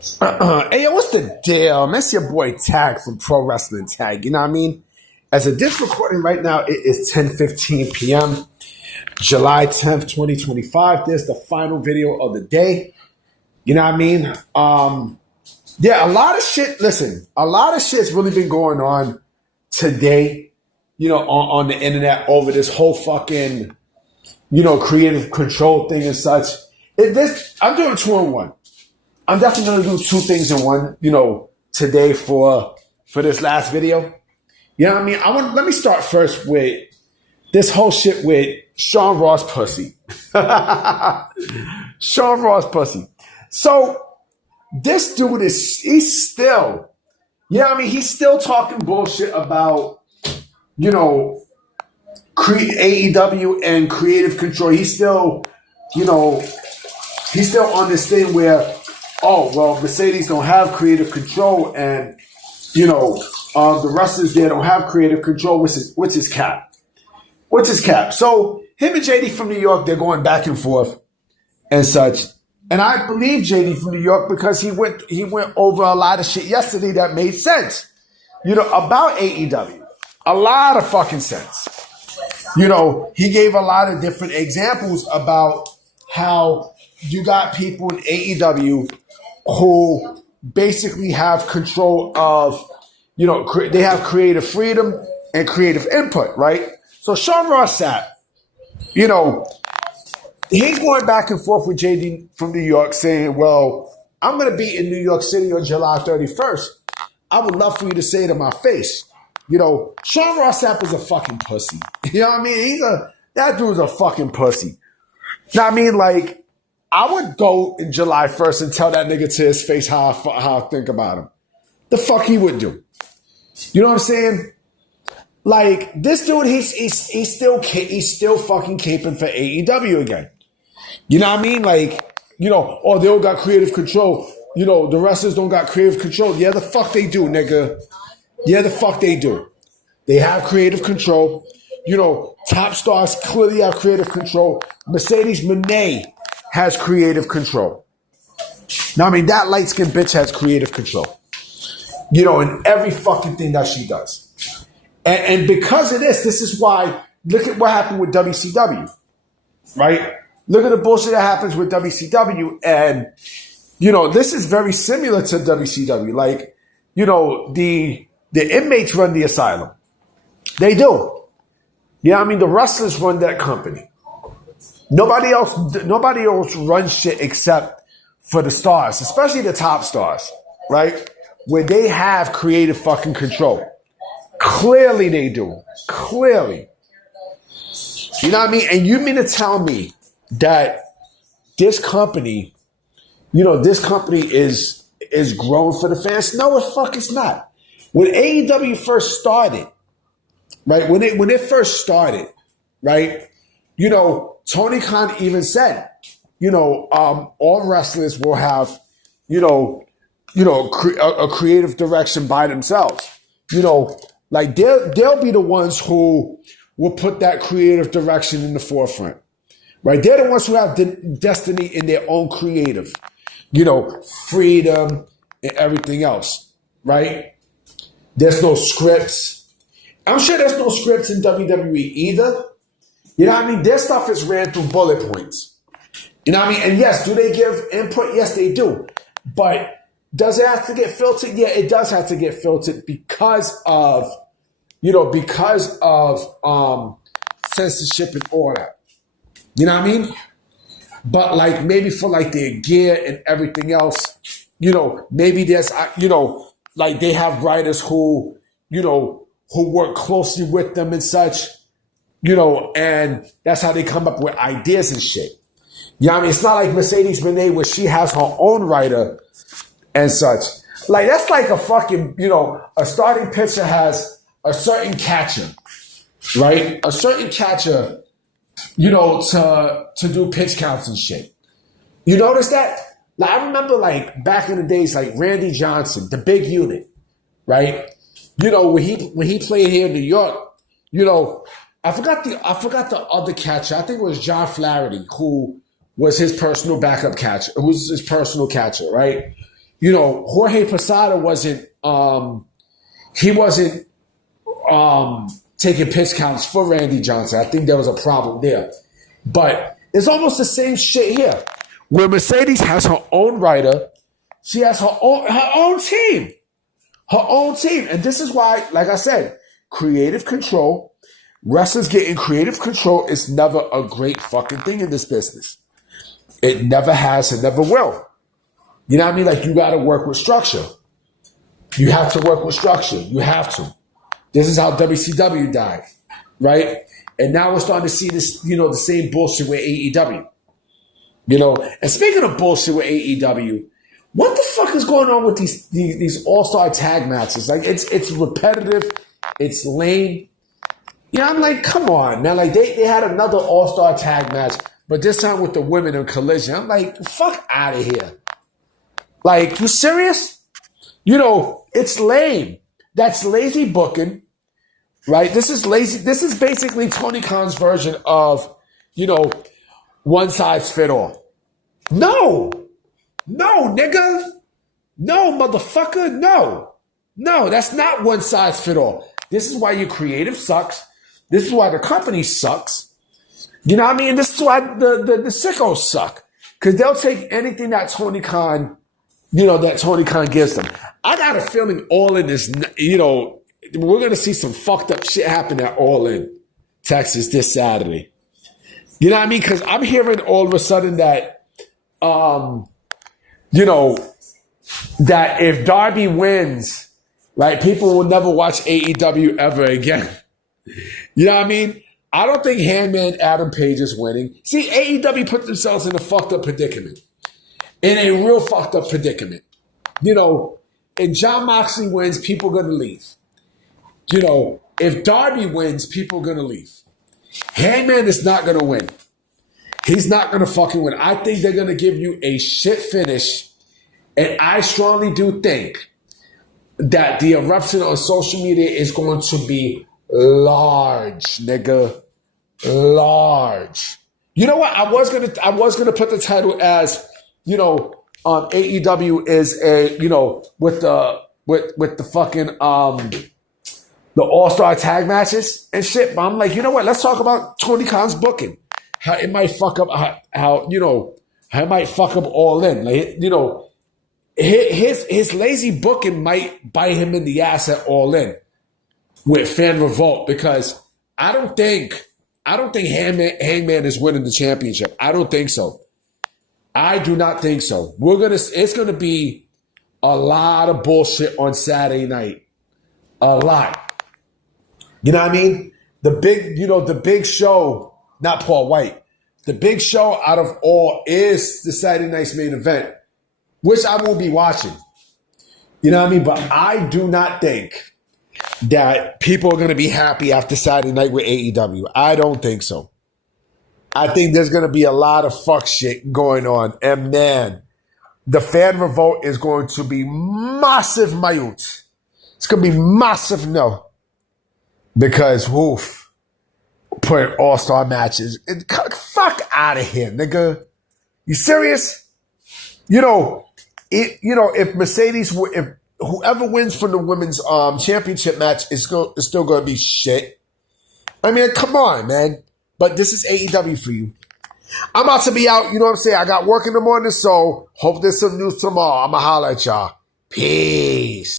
Hey, yo, what's the deal? That's your boy Tag from Pro Wrestling Tag. You know what I mean? As of this recording right now, it is 10:15 p.m., July 10th, 2025. This is the final video of the day. You know what I mean? Yeah, a lot of shit. Listen, a lot of shit's really been going on today, on the internet over this whole fucking, creative control thing and such. I'm doing 2-in-1. I'm definitely going to do two things in one, today for this last video. You know what I mean? Let me start first with this whole shit with Sean Ross Pussy. Sean Ross Pussy. So this dude he's still talking bullshit about, AEW and creative control. He's still on this thing where, oh, well, Mercedes don't have creative control and, the wrestlers there don't have creative control, which is cap. So him and JD from New York, they're going back and forth and such. And I believe JD from New York because he went over a lot of shit yesterday that made sense, about AEW. A lot of fucking sense. He gave a lot of different examples about how you got people in AEW who basically have control of, they have creative freedom and creative input, right? So Sean Ross Sapp, he's going back and forth with JD from New York saying, well, I'm going to be in New York City on July 31st. I would love for you to say it in my face. Sean Ross Sapp is a fucking pussy. You know what I mean? That dude's a fucking pussy. Now, I mean, like, I would go in July 1st and tell that nigga to his face how I think about him. The fuck he would do. You know what I'm saying? Like, this dude, he's still fucking caping for AEW again. You know what I mean? Like, oh, they all got creative control. The wrestlers don't got creative control. Yeah, the fuck they do, nigga. Yeah, the fuck they do. They have creative control. Top stars clearly have creative control. Mercedes Moné has creative control. Now, I mean, that light-skinned bitch has creative control. In every fucking thing that she does. And because of this is why, look at what happened with WCW, right? Look at the bullshit that happens with WCW. And, this is very similar to WCW. Like, the inmates run the asylum. They do. I mean, the wrestlers run that company. Nobody else runs shit except for the stars, especially the top stars, right? Where they have creative fucking control. Clearly they do. Clearly. You know what I mean? And you mean to tell me that this company, is growing for the fans? No, the fuck it's not. When AEW first started, right? When it first started, right? Tony Khan even said, all wrestlers will have, a creative direction by themselves. Like they'll be the ones who will put that creative direction in the forefront, right? They're the ones who have destiny in their own creative, freedom and everything else, right? There's no scripts. I'm sure there's no scripts in WWE either. You know what I mean? Their stuff is ran through bullet points. You know what I mean? And yes, do they give input? Yes, they do. But does it have to get filtered? Yeah, it does have to get filtered because of censorship and all that. You know what I mean? But like maybe for like their gear and everything else, maybe there's, like they have writers who work closely with them and such, and that's how they come up with ideas and shit. You know what I mean? It's not like Mercedes Moné where she has her own writer and such. Like, that's like a fucking, a starting pitcher has a certain catcher, right? A certain catcher, to do pitch counts and shit. You notice that? Like, I remember, like, back in the days, like, Randy Johnson, the big unit, right? When he played here in New York, I forgot the other catcher. I think it was John Flaherty, who was his personal backup catcher. It was his personal catcher, right? Jorge Posada wasn't taking pitch counts for Randy Johnson. I think there was a problem there. But it's almost the same shit here. Where Mercedes has her own writer, she has her own team. Her own team. And this is why, like I said, creative control, wrestlers getting creative control is never a great fucking thing in this business. It never has and never will. You know what I mean? Like, you got to work with structure. You have to work with structure. You have to. This is how WCW died, right? And now we're starting to see this, the same bullshit with AEW. And speaking of bullshit with AEW, what the fuck is going on with these all-star tag matches? Like, it's repetitive, it's lame. I'm like, come on, man. Like, they had another all-star tag match, but this time with the women in Collision. I'm like, fuck out of here. Like, you serious? It's lame. That's lazy booking, right? This is lazy. This is basically Tony Khan's version of, one size fit all. No, nigga. No, motherfucker. No, that's not one size fit all. This is why your creative sucks. This is why the company sucks. You know what I mean? This is why the sickos suck. Because they'll take anything that Tony Khan, gives them. I got a feeling All In is, we're going to see some fucked up shit happen at All In, Texas, this Saturday. You know what I mean? Because I'm hearing all of a sudden that, that if Darby wins, right, people will never watch AEW ever again. You know what I mean? I don't think Hangman Adam Page is winning. See, AEW put themselves in a fucked up predicament. In a real fucked up predicament. If John Moxley wins, people are going to leave. If Darby wins, people are going to leave. Hangman is not going to win. He's not going to fucking win. I think they're going to give you a shit finish. And I strongly do think that the eruption on social media is going to be large, nigga. Large. You know what? I was gonna put the title as, AEW is a, with the fucking the all-star tag matches and shit. But I'm like, you know what? Let's talk about Tony Khan's booking. How it might fuck up how it might fuck up All In. Like, his lazy booking might bite him in the ass at All In with fan revolt, because I don't think Hangman is winning the championship. I don't think so. I do not think so. It's gonna be a lot of bullshit on Saturday night. A lot. You know what I mean? The big show, not Paul White. The big show out of all is the Saturday night's main event, which I will be watching. You know what I mean? But I do not think that people are going to be happy after Saturday night with AEW. I don't think so. I think there's going to be a lot of fuck shit going on. And man, the fan revolt is going to be massive, mayut. It's going to be massive, no. Because, woof, put all-star matches. Fuck out of here, nigga. You serious? If Mercedes, if whoever wins from the women's championship match is still going to be shit. I mean, come on, man. But this is AEW for you. I'm about to be out. You know what I'm saying? I got work in the morning, so hope there's some news tomorrow. I'm going to holler at y'all. Peace.